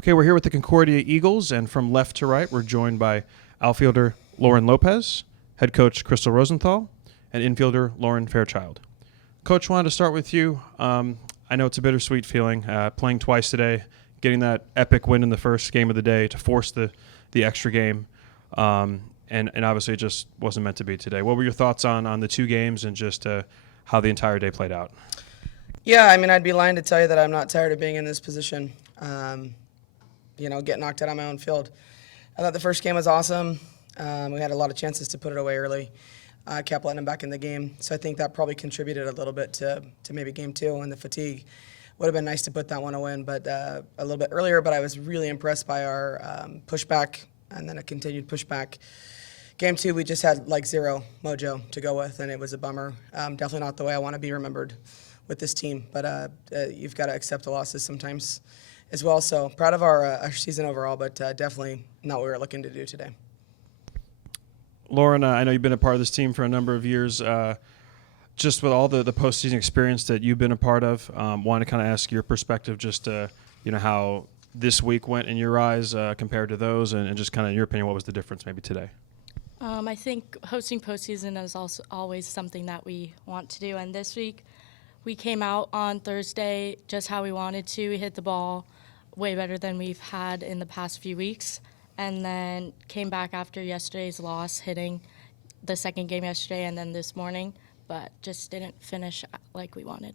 Okay, we're here with the Concordia Eagles, and from left to right, we're joined by outfielder Lauren Lopez, head coach Crystal Rosenthal, and infielder Lauren Fairchild. Coach, wanted to start with you. I know it's a bittersweet feeling, playing twice today, getting that epic win in the first game of the day to force the extra game, and obviously it just wasn't meant to be today. What were your thoughts on the two games and just how the entire day played out? Yeah, I mean, I'd be lying to tell you that I'm not tired of being in this position. Get knocked out on my own field. I thought the first game was awesome. We had a lot of chances to put it away early. I kept letting them back in the game. So I think that probably contributed a little bit to maybe game two and the fatigue. Would have been nice to put that one away, but a little bit earlier. But I was really impressed by our pushback and then a continued pushback. Game two, we just had like zero mojo to go with, and it was a bummer. Definitely not the way I want to be remembered with this team, but you've got to accept the losses sometimes as well. So proud of our season overall, but definitely not what we were looking to do today. Lauren, I know you've been a part of this team for a number of years. Just with all the postseason experience that you've been a part of, want to kind of ask your perspective, just how this week went in your eyes compared to those, and just kind of in your opinion, what was the difference maybe today? I think hosting postseason is also always something that we want to do, and this week we came out on Thursday just how we wanted to. We hit the ball way better than we've had in the past few weeks, and then came back after yesterday's loss, hitting the second game yesterday and then this morning, but just didn't finish like we wanted.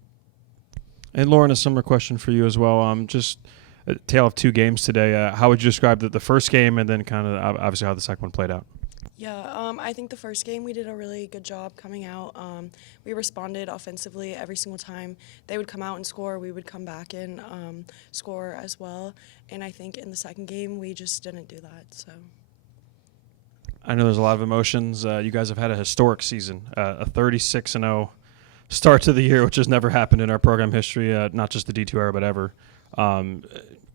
And Lauren, a similar question for you as well. Just a tale of two games today. How would you describe the first game and then kind of obviously how the second one played out? Yeah, I think the first game we did a really good job coming out. We responded offensively every single time. They would come out and score. We would come back and score as well. And I think in the second game we just didn't do that. So I know there's a lot of emotions. You guys have had a historic season, a 36-0 start to the year, which has never happened in our program history, not just the D2 era, but ever.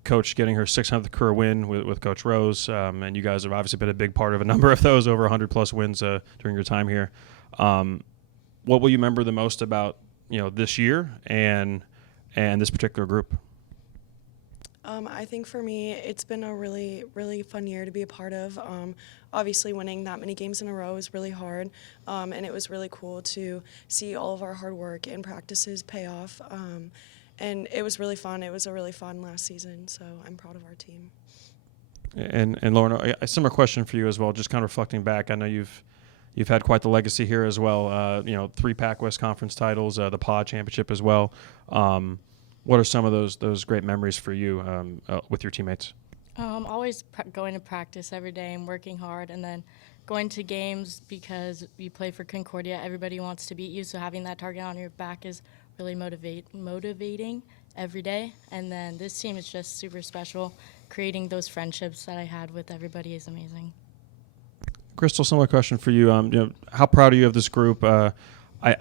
Coach getting her 600th career win with Coach Rose, and you guys have obviously been a big part of a number of those, over 100-plus wins during your time here. What will you remember the most about this year and this particular group? I think for me, it's been a really, really fun year to be a part of. Obviously, winning that many games in a row is really hard, and it was really cool to see all of our hard work and practices pay off. And it was really fun. It was a really fun last season, so I'm proud of our team. And Lauren, a similar question for you as well, just kind of reflecting back. I know you've had quite the legacy here as well, 3 Pac-West Conference titles, the POD championship as well. What are some of those great memories for you with your teammates? Always going to practice every day and working hard, and then going to games because you play for Concordia. Everybody wants to beat you, so having that target on your back is really motivating every day. And then this team is just super special. Creating those friendships that I had with everybody is amazing. Crystal, similar question for you. How proud are you of this group? I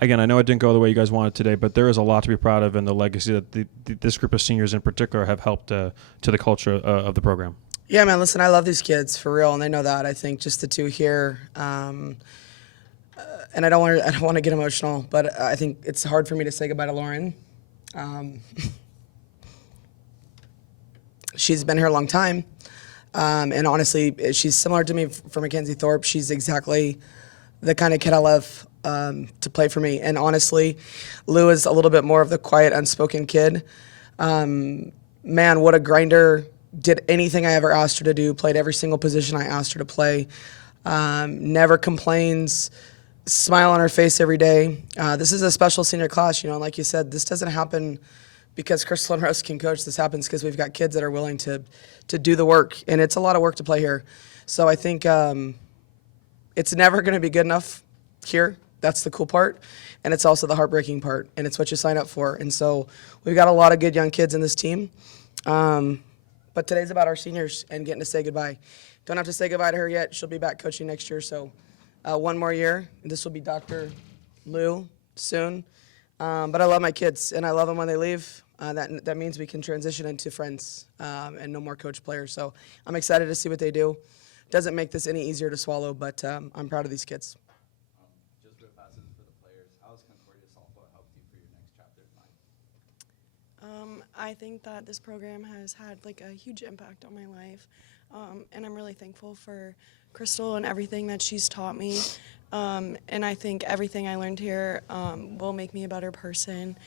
know it didn't go the way you guys wanted today, but there is a lot to be proud of in the legacy that this group of seniors in particular have helped to the culture of the program. Yeah, man, listen, I love these kids for real, and they know that. I think just the two here, and I don't want to get emotional, but I think it's hard for me to say goodbye to Lauren. She's been here a long time, and honestly, she's similar to me for Mackenzie Thorpe. She's exactly the kind of kid I love to play for me. And honestly, Lou is a little bit more of the quiet, unspoken kid. Man, what a grinder. Did anything I ever asked her to do, played every single position I asked her to play. Never complains, smile on her face every day. This is a special senior class, and like you said, this doesn't happen because Crystal and Rose can coach. This happens because we've got kids that are willing to do the work, and it's a lot of work to play here. So I think it's never going to be good enough here. That's the cool part, and it's also the heartbreaking part, and it's what you sign up for. And so we've got a lot of good young kids in this team, but today's about our seniors and getting to say goodbye. Don't have to say goodbye to her yet. She'll be back coaching next year, so one more year. This will be Dr. Lou soon, but I love my kids, and I love them when they leave. That means we can transition into friends and no more coach players. So I'm excited to see what they do. Doesn't make this any easier to swallow, but I'm proud of these kids. Just real fast for the players, how has Concordia softball helped you for your next chapter of life? I think that this program has had like a huge impact on my life, and I'm really thankful for Crystal and everything that she's taught me. And I think everything I learned here will make me a better person.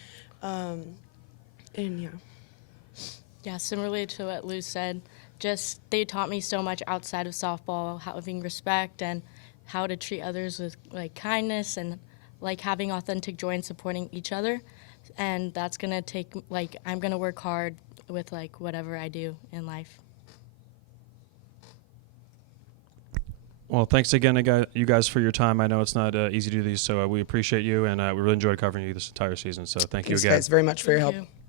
And yeah. Yeah, similarly to what Lou said, just they taught me so much outside of softball, having respect and how to treat others with like kindness and like having authentic joy and supporting each other. And that's gonna take like I'm gonna work hard with like whatever I do in life. Well, thanks again, you guys, for your time. I know it's not easy to do these, so we appreciate you, and we really enjoyed covering you this entire season. So thank you Thanks, again. guys, very much for your Thank help. you.